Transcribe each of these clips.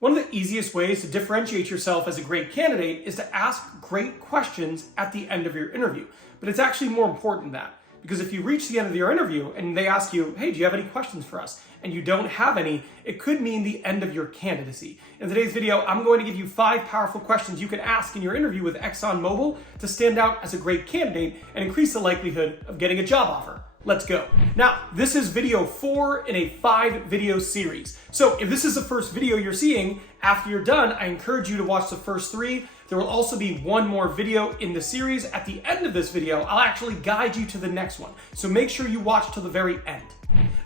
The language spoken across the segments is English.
One of the easiest ways to differentiate yourself as a great candidate is to ask great questions at the end of your interview. But it's actually more important than that, because if you reach the end of your interview and they ask you, hey, do you have any questions for us? And you don't have any, it could mean the end of your candidacy. In today's video, I'm going to give you 5 powerful questions you can ask in your interview with ExxonMobil to stand out as a great candidate and increase the likelihood of getting a job offer. Let's go. Now, this is video 4 in a 5 video series. So if this is the first video you're seeing, after you're done, I encourage you to watch the first 3. There will also be one more video in the series. At the end of this video, I'll actually guide you to the next one. So make sure you watch till the very end.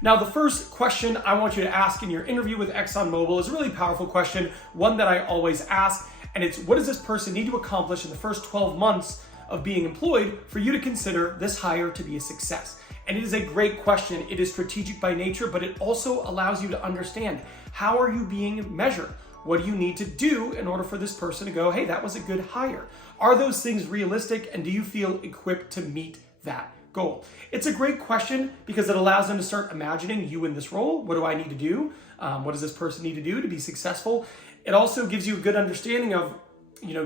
Now, the first question I want you to ask in your interview with ExxonMobil is a really powerful question, one that I always ask, and it's, what does this person need to accomplish in the first 12 months of being employed for you to consider this hire to be a success? And it is a great question. It is strategic by nature, but it also allows you to understand, how are you being measured? What do you need to do in order for this person to go, hey, that was a good hire? Are those things realistic, and do you feel equipped to meet that goal? It's a great question because it allows them to start imagining you in this role. What do I need to do? What does this person need to do to be successful? It also gives you a good understanding of,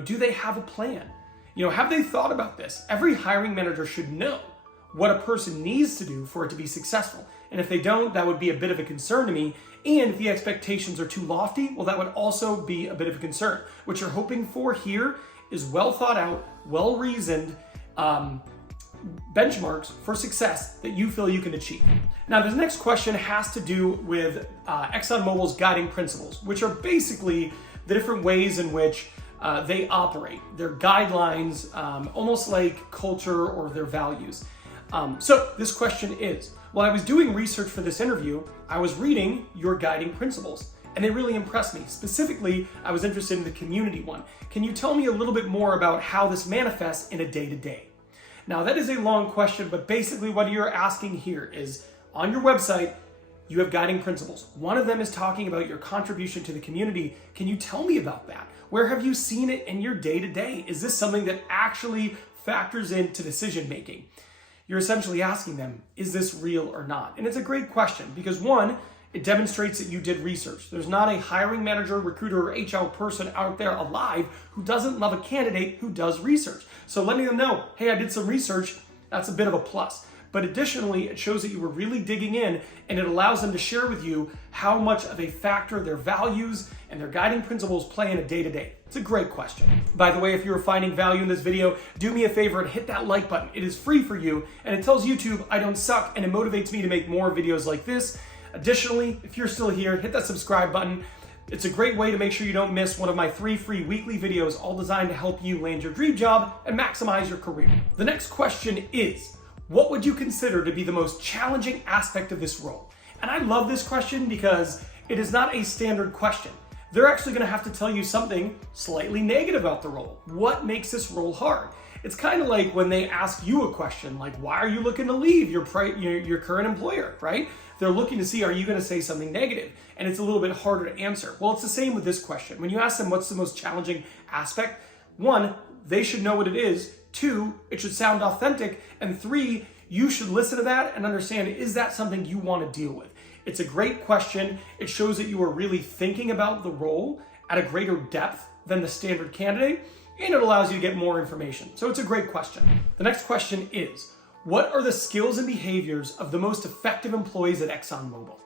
do they have a plan? Have they thought about this? Every hiring manager should know what a person needs to do for it to be successful. And if they don't, that would be a bit of a concern to me. And if the expectations are too lofty, well, that would also be a bit of a concern. What you're hoping for here is well thought out, well-reasoned benchmarks for success that you feel you can achieve. Now, this next question has to do with ExxonMobil's guiding principles, which are basically the different ways in which they operate, their guidelines, almost like culture or their values. So this question is, while I was doing research for this interview, I was reading your guiding principles, and they really impressed me. Specifically, I was interested in the community one. Can you tell me a little bit more about how this manifests in a day-to-day? Now, that is a long question, but basically what you're asking here is, on your website, you have guiding principles. One of them is talking about your contribution to the community. Can you tell me about that? Where have you seen it in your day-to-day? Is this something that actually factors into decision-making? You're essentially asking them, is this real or not? And it's a great question because, one, it demonstrates that you did research. There's not a hiring manager, recruiter, or HR person out there alive who doesn't love a candidate who does research. So letting them know, hey, I did some research, that's a bit of a plus. But additionally, it shows that you were really digging in, and it allows them to share with you how much of a factor their values and their guiding principles play in a day-to-day. It's a great question. By the way, if you're finding value in this video, do me a favor and hit that like button. It is free for you, and it tells YouTube I don't suck, and it motivates me to make more videos like this. Additionally, if you're still here, hit that subscribe button. It's a great way to make sure you don't miss one of my 3 free weekly videos, all designed to help you land your dream job and maximize your career. The next question is, what would you consider to be the most challenging aspect of this role? And I love this question because it is not a standard question. They're actually going to have to tell you something slightly negative about the role. What makes this role hard? It's kind of like when they ask you a question like, why are you looking to leave your current employer, right? They're looking to see, are you going to say something negative? And it's a little bit harder to answer. Well, it's the same with this question. When you ask them what's the most challenging aspect, 1, they should know what it is. 2, it should sound authentic. And 3, you should listen to that and understand, is that something you want to deal with? It's a great question. It shows that you are really thinking about the role at a greater depth than the standard candidate, and it allows you to get more information. So it's a great question. The next question is, what are the skills and behaviors of the most effective employees at ExxonMobil?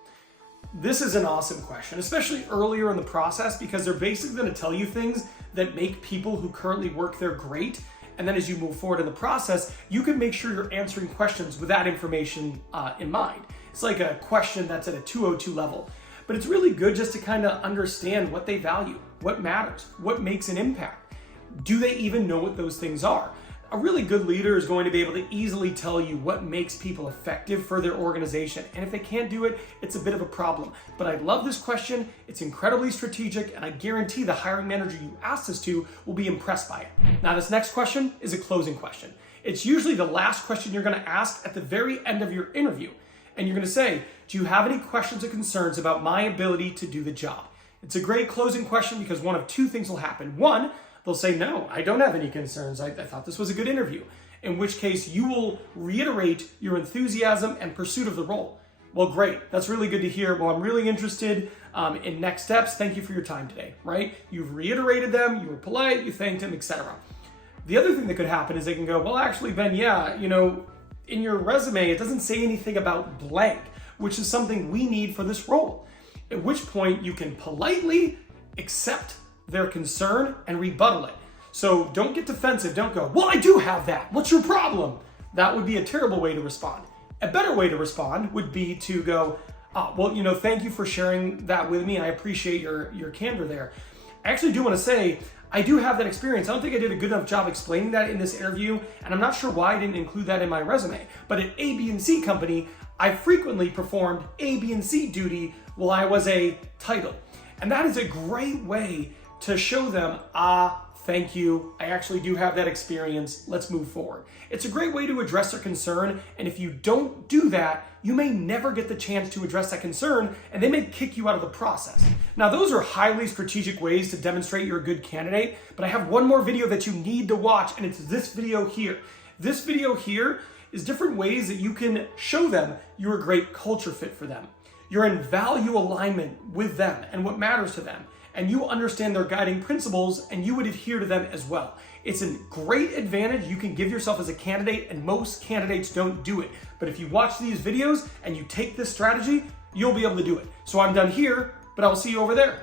This is an awesome question, especially earlier in the process, because they're basically going to tell you things that make people who currently work there great. And then as you move forward in the process, you can make sure you're answering questions with that information in mind. It's like a question that's at a 202 level. But it's really good just to kind of understand what they value, what matters, what makes an impact. Do they even know what those things are? A really good leader is going to be able to easily tell you what makes people effective for their organization. And if they can't do it, it's a bit of a problem. But I love this question. It's incredibly strategic, and I guarantee the hiring manager you ask this to will be impressed by it. Now, this next question is a closing question. It's usually the last question you're going to ask at the very end of your interview. And you're going to say, do you have any questions or concerns about my ability to do the job? It's a great closing question because one of 2 things will happen. 1, they'll say, no, I don't have any concerns. I thought this was a good interview. In which case you will reiterate your enthusiasm and pursuit of the role. Well, great. That's really good to hear. Well, I'm really interested in next steps. Thank you for your time today, right? You've reiterated them, you were polite, you thanked him, etc. The other thing that could happen is they can go, well, actually, Ben, yeah, in your resume, it doesn't say anything about blank, which is something we need for this role. At which point you can politely accept their concern and rebuttal it. So don't get defensive. Don't go, well, I do have that. What's your problem? That would be a terrible way to respond. A better way to respond would be to go, well, thank you for sharing that with me. I appreciate your candor there. I actually do want to say, I do have that experience. I don't think I did a good enough job explaining that in this interview, and I'm not sure why I didn't include that in my resume. But at A, B, and C company, I frequently performed A, B, and C duty while I was a title. And that is a great way to show them, thank you, I actually do have that experience, let's move forward. It's a great way to address their concern, and if you don't do that, you may never get the chance to address that concern, and they may kick you out of the process. Now, those are highly strategic ways to demonstrate you're a good candidate, but I have one more video that you need to watch, and it's this video here. This video here is different ways that you can show them you're a great culture fit for them. You're in value alignment with them and what matters to them, and you understand their guiding principles and you would adhere to them as well. It's a great advantage you can give yourself as a candidate, and most candidates don't do it. But if you watch these videos and you take this strategy, you'll be able to do it. So I'm done here, but I'll see you over there.